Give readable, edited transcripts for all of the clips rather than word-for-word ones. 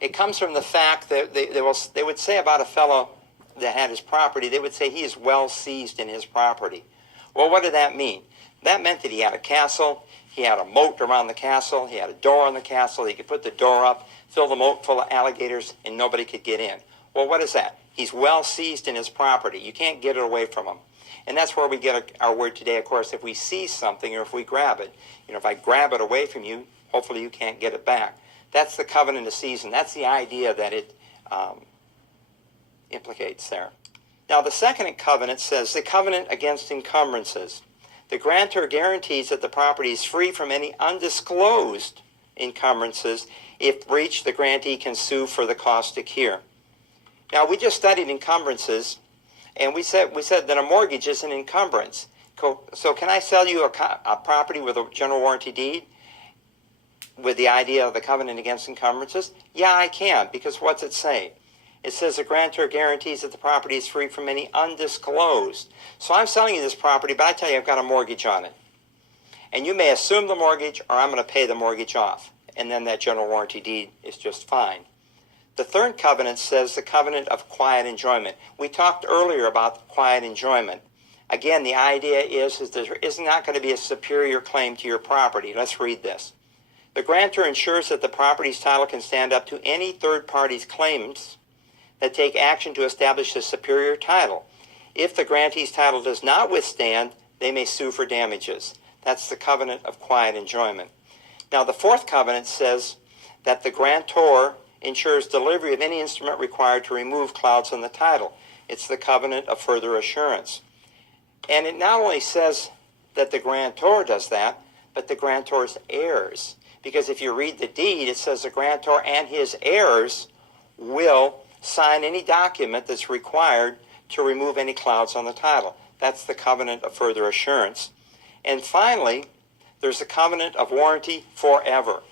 It comes from the fact that they would say about a fellow that had his property, they would say he is well seized in his property. Well, what did that mean? That meant that he had a castle, he had a moat around the castle, he had a door on the castle, he could put the door up, fill the moat full of alligators, and nobody could get in. Well, what is that? He's well seized in his property. You can't get it away from him. And that's where we get our word today, of course, if we seize something or if we grab it. If I grab it away from you, hopefully you can't get it back. That's the covenant of seize, and that's the idea that it implicates there. Now, the second covenant says the covenant against encumbrances. The grantor guarantees that the property is free from any undisclosed encumbrances. If breached, the grantee can sue for the cost to cure. Now, we just studied encumbrances, and we said that a mortgage is an encumbrance. So can I sell you a property with a general warranty deed with the idea of the covenant against encumbrances? Yeah, I can, because what's it say? It says the grantor guarantees that the property is free from any undisclosed. So I'm selling you this property, but I tell you I've got a mortgage on it. And you may assume the mortgage, or I'm going to pay the mortgage off. And then that general warranty deed is just fine. The third covenant says the covenant of quiet enjoyment. We talked earlier about quiet enjoyment. Again, the idea is there is not going to be a superior claim to your property. Let's read this. The grantor ensures that the property's title can stand up to any third party's claims that take action to establish a superior title. If the grantee's title does not withstand, they may sue for damages. That's the covenant of quiet enjoyment. Now, the fourth covenant says that the grantor ensures delivery of any instrument required to remove clouds on the title. It's the covenant of further assurance. And it not only says that the grantor does that, but the grantor's heirs. Because if you read the deed, it says the grantor and his heirs will sign any document that's required to remove any clouds on the title. That's the covenant of further assurance. And finally, there's the covenant of warranty forever.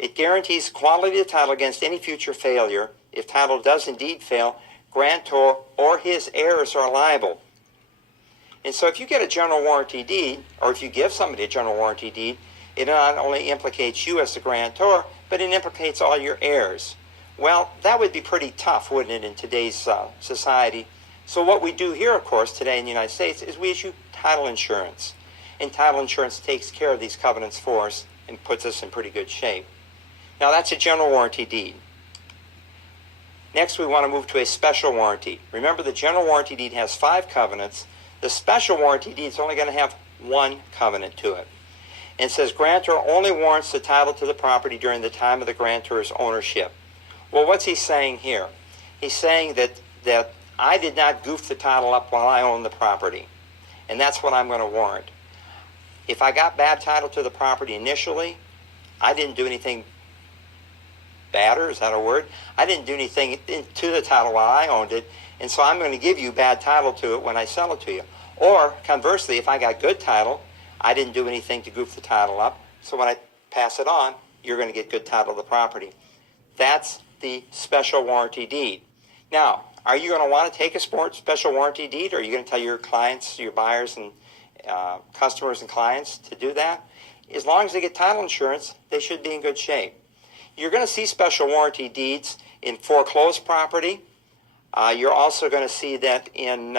It guarantees quality of title against any future failure. If title does indeed fail, grantor or his heirs are liable. And so if you get a general warranty deed, or if you give somebody a general warranty deed, it not only implicates you as the grantor, but it implicates all your heirs. Well, that would be pretty tough, wouldn't it, in today's society? So what we do here, of course, today in the United States is we issue title insurance. And title insurance takes care of these covenants for us and puts us in pretty good shape. Now, that's a general warranty deed. Next, we want to move to a special warranty. Remember, the general warranty deed has 5 covenants. The special warranty deed is only going to have 1 covenant to it. And it says, grantor only warrants the title to the property during the time of the grantor's ownership. Well, what's he saying here? He's saying that I did not goof the title up while I owned the property. And that's what I'm going to warrant. If I got bad title to the property initially, I didn't do anything bad, or is that a word? I didn't do anything to the title while I owned it, and so I'm going to give you bad title to it when I sell it to you. Or, conversely, if I got good title, I didn't do anything to goof the title up, so when I pass it on, you're going to get good title of the property. That's the special warranty deed. Now, are you going to want to take a special warranty deed, or are you going to tell your clients, your buyers and customers and clients to do that? As long as they get title insurance, they should be in good shape. You're going to see special warranty deeds in foreclosed property. You're also going to see that in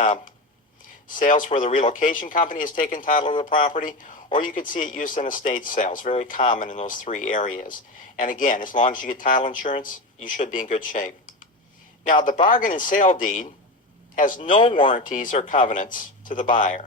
sales where the relocation company has taken title of the property, or you could see it used in estate sales. Very common in those 3 areas. And again, as long as you get title insurance, you should be in good shape. Now, the bargain and sale deed has no warranties or covenants to the buyer.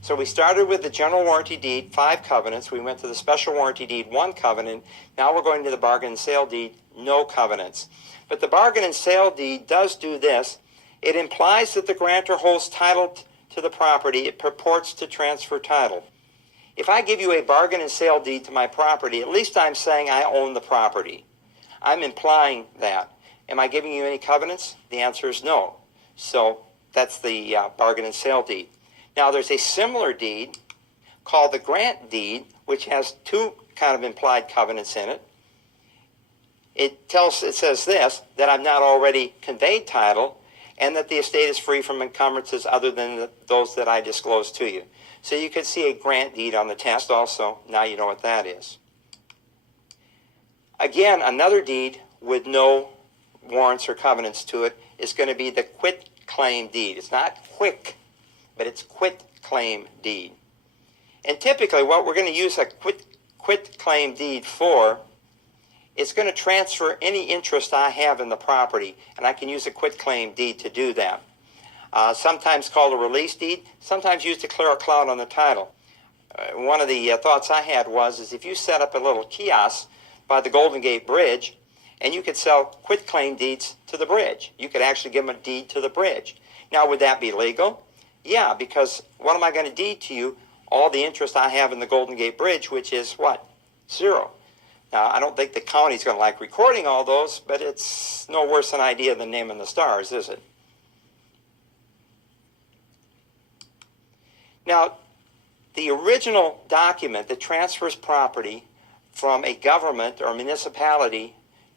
So we started with the general warranty deed, 5 covenants. We went to the special warranty deed, 1 covenant. Now we're going to the bargain and sale deed, no covenants. But the bargain and sale deed does do this. It implies that the grantor holds title to the property. It purports to transfer title. If I give you a bargain and sale deed to my property, at least I'm saying I own the property. I'm implying that. Am I giving you any covenants? The answer is no. So that's the bargain and sale deed. Now, there's a similar deed called the grant deed, which has 2 kind of implied covenants in it. It says this, that I've not already conveyed title, and that the estate is free from encumbrances other than those that I disclosed to you. So you could see a grant deed on the test also. Now you know what that is. Again, another deed with no warrants or covenants to it is going to be the quitclaim deed. It's not quick, but it's quitclaim deed. And typically what we're going to use a quitclaim deed for is going to transfer any interest I have in the property, and I can use a quitclaim deed to do that. Sometimes called a release deed, sometimes used to clear a cloud on the title. One of the thoughts I had was if you set up a little kiosk by the Golden Gate Bridge, and you could sell quitclaim deeds to the bridge. You could actually give them a deed to the bridge. Now, would that be legal? Yeah, because what am I going to deed to you? All the interest I have in the Golden Gate Bridge, which is what? 0. Now, I don't think the county's going to like recording all those, but it's no worse an idea than naming the stars, is it? Now, the original document that transfers property from a government or municipality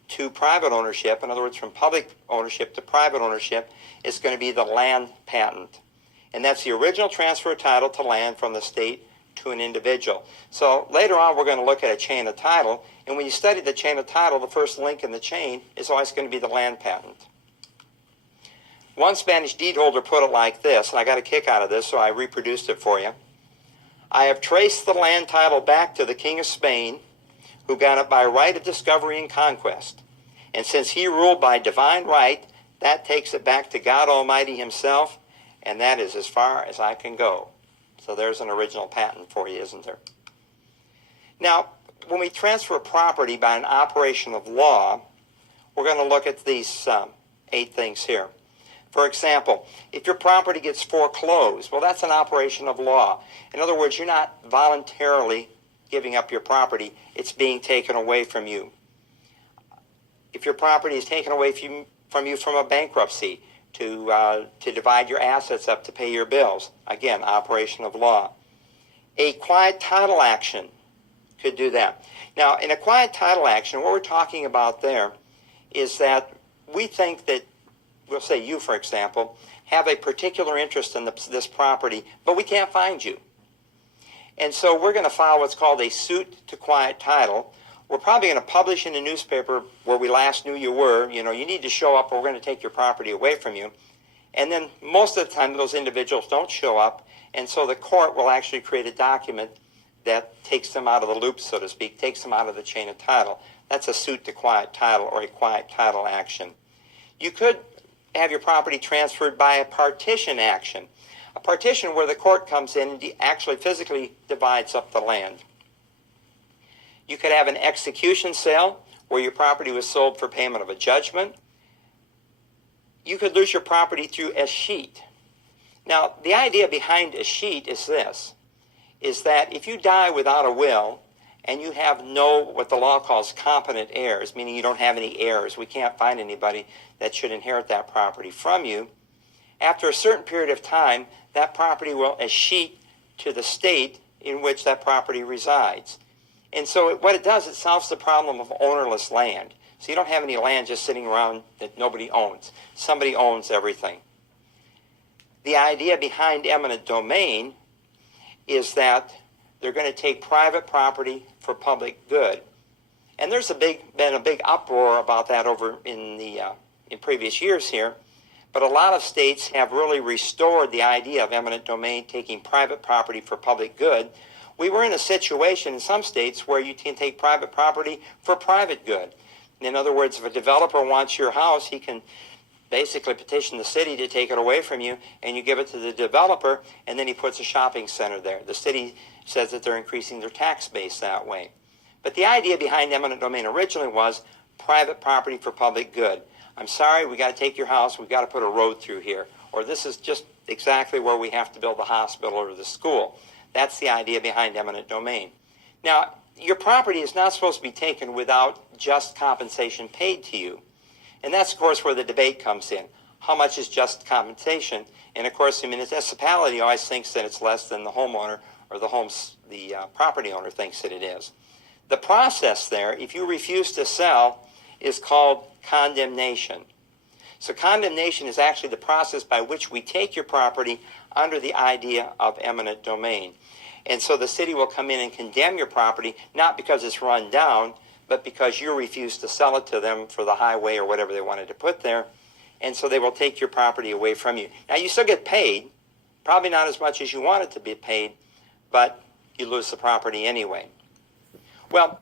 to private ownership, in other words, from public ownership to private ownership, is going to be the land patent. And that's the original transfer of title to land from the state to an individual. So later on, we're going to look at a chain of title. And when you study the chain of title, the first link in the chain is always going to be the land patent. One Spanish deed holder put it like this, and I got a kick out of this, so I reproduced it for you. I have traced the land title back to the King of Spain, who got it by right of discovery and conquest. And since he ruled by divine right, that takes it back to God Almighty himself, and that is as far as I can go. So there's an original patent for you, isn't there? Now, when we transfer property by an operation of law, we're going to look at these 8 things here. For example, if your property gets foreclosed, well, that's an operation of law. In other words, you're not voluntarily giving up your property. It's being taken away from you. If your property is taken away from you from a bankruptcy to divide your assets up to pay your bills, again, operation of law. A quiet title action could do that. Now, in a quiet title action, what we're talking about there is that we think that, we'll say you, for example, have a particular interest in this property, but we can't find you. And so we're going to file what's called a suit to quiet title. We're probably going to publish in a newspaper where we last knew you were. You know, you need to show up or we're going to take your property away from you. And then most of the time those individuals don't show up, and so the court will actually create a document that takes them out of the loop, so to speak, takes them out of the chain of title. That's a suit to quiet title or a quiet title action. You could have your property transferred by a partition action. A partition where the court comes in and actually physically divides up the land. You could have an execution sale where your property was sold for payment of a judgment. You could lose your property through escheat. Now, the idea behind escheat is this, is that if you die without a will and you have no, what the law calls competent heirs, meaning you don't have any heirs, we can't find anybody that should inherit that property from you, after a certain period of time, that property will escheat to the state in which that property resides. And so what it does, it solves the problem of ownerless land. So you don't have any land just sitting around that nobody owns. Somebody owns everything. The idea behind eminent domain is that they're going to take private property for public good. And there's been a big uproar about that over in previous years here. But a lot of states have really restored the idea of eminent domain, taking private property for public good. We were in a situation in some states where you can take private property for private good. In other words, if a developer wants your house, he can basically petition the city to take it away from you, and you give it to the developer, and then he puts a shopping center there. The city says that they're increasing their tax base that way. But the idea behind eminent domain originally was private property for public good. I'm sorry, we got to take your house, we've got to put a road through here, or this is just exactly where we have to build the hospital or the school. That's the idea behind eminent domain. Now, your property is not supposed to be taken without just compensation paid to you. And that's, of course, where the debate comes in. How much is just compensation? And, of course, the municipality always thinks that it's less than the homeowner or the property owner thinks that it is. The process there, if you refuse to sell, is called condemnation. So condemnation is actually the process by which we take your property under the idea of eminent domain. And so the city will come in and condemn your property, not because it's run down, but because you refused to sell it to them for the highway or whatever they wanted to put there, and so they will take your property away from you. Now, you still get paid, probably not as much as you wanted to be paid, but you lose the property anyway. Well,